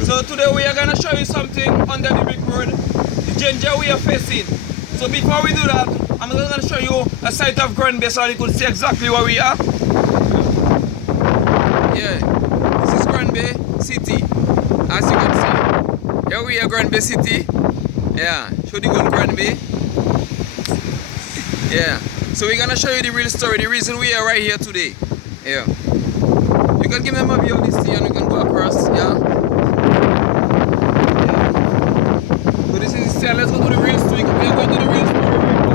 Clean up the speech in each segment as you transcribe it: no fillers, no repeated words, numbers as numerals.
So today we are gonna show you something on the Dubique Road, the danger we are facing. So before we do that, I'm gonna show you a site of ground base so you could see exactly where we are. Yeah, this is Grand Bay City. As you can see, here we are, Grand Bay City. Yeah, show the one Grand Bay. Yeah, so we're gonna show you the real story, the reason we are right here today. Yeah, you can give them a view of the sea and we can go across. Yeah. So this is the sea. Let's go to the real story. We are going to the real story right now.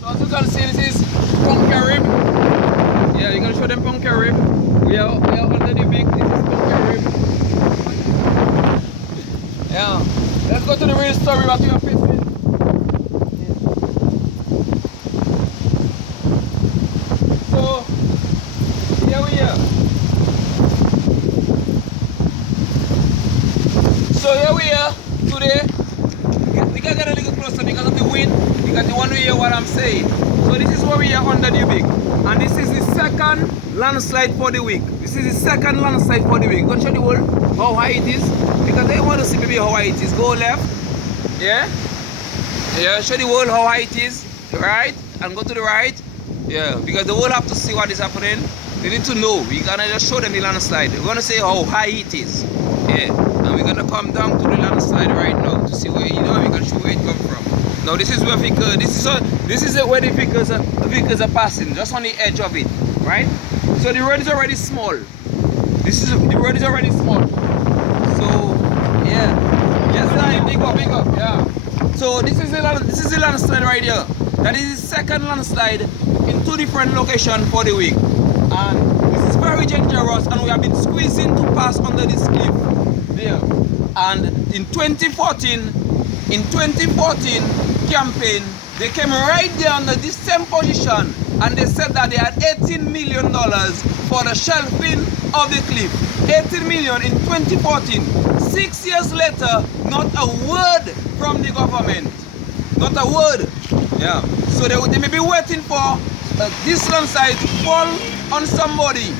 So as you can see, this is Carib. Yeah, you can show them Carib. We are under the big. This is Carib. Yeah, let's go to the real story what we are facing. So here we are. So here we are today. We can get a little closer because of the wind, because you want to hear what I'm saying. So this is where we are under Dubique, and this is the second landslide for the week. This is the second landslide for the week. Go show the world how high it is, because they want to see maybe how high it is. Go left, yeah, show the world how high it is, right, and go to the right, yeah, because the world have to see what is happening. They need to know. We're gonna just show them the landslide. We're gonna say how high it is, yeah, and we're gonna come down to the landslide right now to see where, you know, we can show where it come from. Now this is where this is where the vehicles are passing, just on the edge of it, right? So the road is already small. The road is already small. So yeah, yes, big up, yeah. So this is the landslide right here. That is the second landslide in two different locations for the week, and this is very dangerous. And we have been squeezing to pass under this cliff there. And in 2014 campaign, they came right there under this same position, and they said that they had $18 million for the shelving of the cliff. 18 million in 2014. 6 years later, not a word from the government. Not a word. Yeah. So they may be waiting for this landslide to fall on somebody.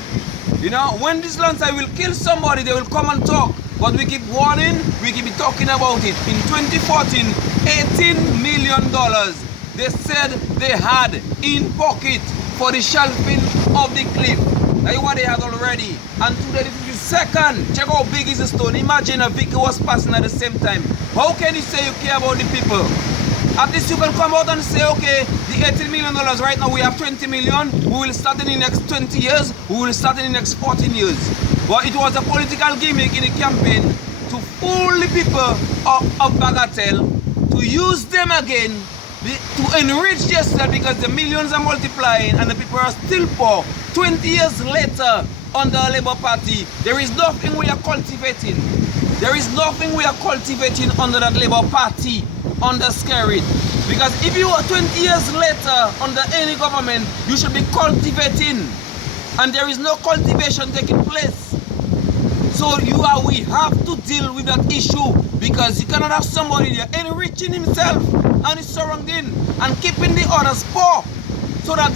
You know, when this landslide will kill somebody, they will come and talk. But we keep warning, we keep talking about it. In 2014, $18 million they said they had in pocket for the shelving of the cliff. That's what they had already. And today this is the second. Check how big is the stone. Imagine a vehicle was passing at the same time. How can you say you care about the people? At least you can come out and say, okay, the $18 million right now, we have 20 million. We will start in the next 20 years. We will start in the next 14 years. But it was a political gimmick in the campaign to fool the people of Bagatelle, to use them again, to enrich themselves, because the millions are multiplying and the people are still poor. 20 years later, under the Labour Party, there is nothing we are cultivating. There is nothing we are cultivating under that Labour Party, under Siri. Because if you are 20 years later under any government, you should be cultivating. And there is no cultivation taking place. So we have to deal with that issue, because you cannot have somebody there enriching himself and his surrounding and keeping the others poor. So that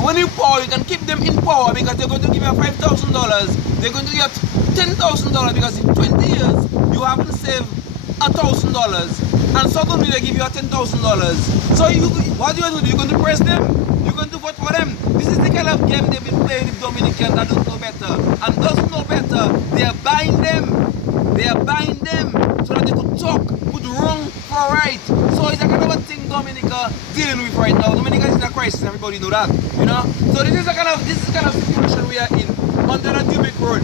when you poor, you can keep them in power, because they're going to give you $5,000. They're going to get $10,000 because in 20 years you haven't saved $1,000, and suddenly they give you $10,000. So what do? You're going to press them. You're going to vote for them. This is the kind of game they've been playing with Dominican that don't know better. And doesn't know better, they are buying them. They are buying them so that they could talk, put wrong for right. So it's a kind of a thing Dominica dealing with right now. Dominica is in a crisis, everybody know that. You know? So this is the kind of situation we are in under the Dubique Road.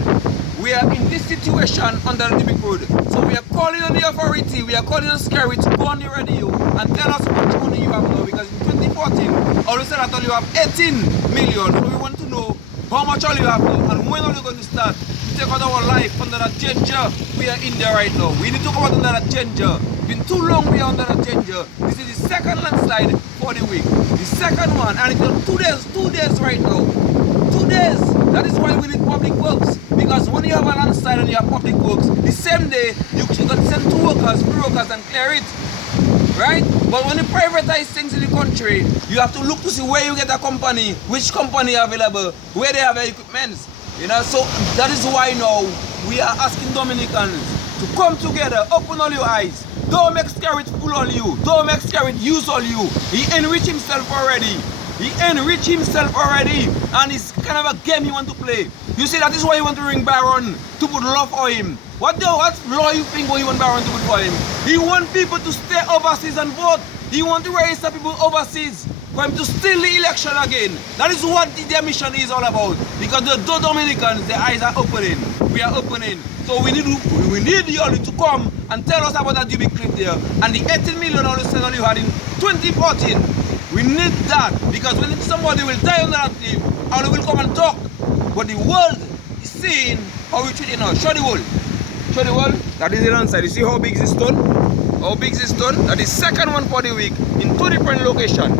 We are in this situation under the Dubique Road. So we are calling on the authority, we are calling on Siri to go on the radio and tell us how much money you have now, because in 2014, all of a sudden I told you have 18 million. So we want to know how much all you have now, and when are you going to start to take out our life under that danger we are in there right now. We need to come out under that danger. It's been too long we are under that danger. This is the second landslide for the week. The second one, and it's on 2 days right now. 2 days. That is why we need public works. Because when you have a landslide and you have public works, the same day you can send 2 workers, 3 workers and clear it. right? But when you privatize things in the country, you have to look to see where you get a company, which company are available, where they have their equipment. You know, so that is why now we are asking Dominicans to come together, open all your eyes. Don't make Scarit fool all you. Don't make Scarit use all you. He enrich himself already. He enrich himself already. And it's kind of a game he want to play. You see, that is why he want to ring Baron to put love for him. What law you think he want Baron to put for him? He want people to stay overseas and vote. He want to raise the people overseas for him to steal the election again. That is what their mission is all about. Because the Dominicans, their eyes are opening. We are opening. So we need you all to come and tell us about that Dubique clip there. And the 18 million all you had in 2014. We need that. Because when somebody will die on that clip, and we will come and talk. But the world is seeing how we treat it now. Show the world. Show the world. That is the Landslide. You see how big is this stone? How big is this stone? That is second one for the week in 2 different locations.